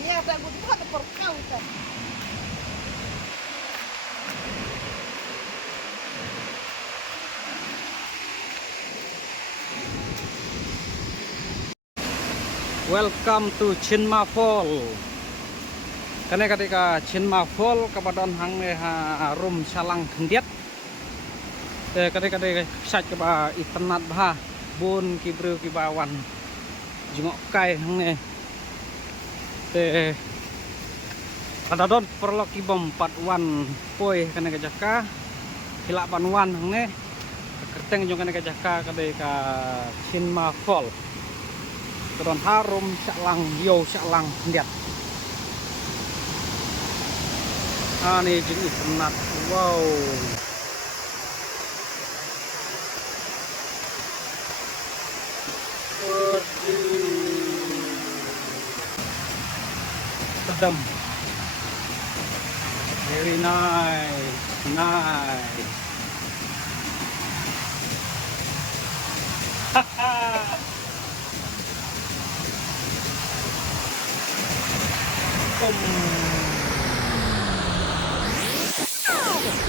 Iya, tak gue tuh ada perkau kan. Welcome to Chinma Fall. Karena ketika Chinma Fall kepadon hang rum salang kendiat. Ketika sat ke ba itenat bah bun kibru kibawan jengok kai hang ne. Ada don perlo kibom 41 poi kana kajaka hilak panuan hang ne. Kerteng jong kana kajaka ketika Chinma Fall. Kedon harum salang yo salang kendiat. Ini jeung itenat. Wow. Sedap. Very nice. Nice.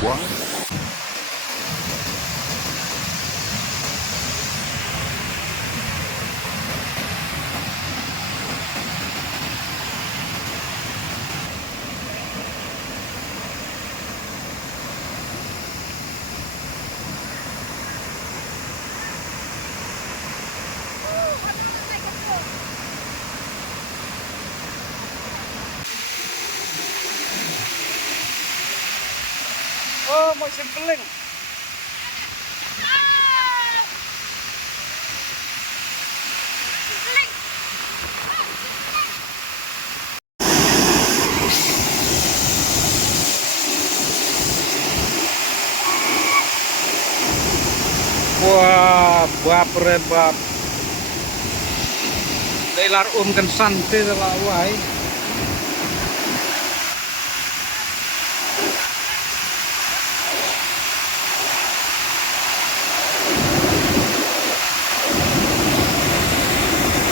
What? Oh, mau simpeling. Wah, bap rebab. Dailar kan santai lah wai.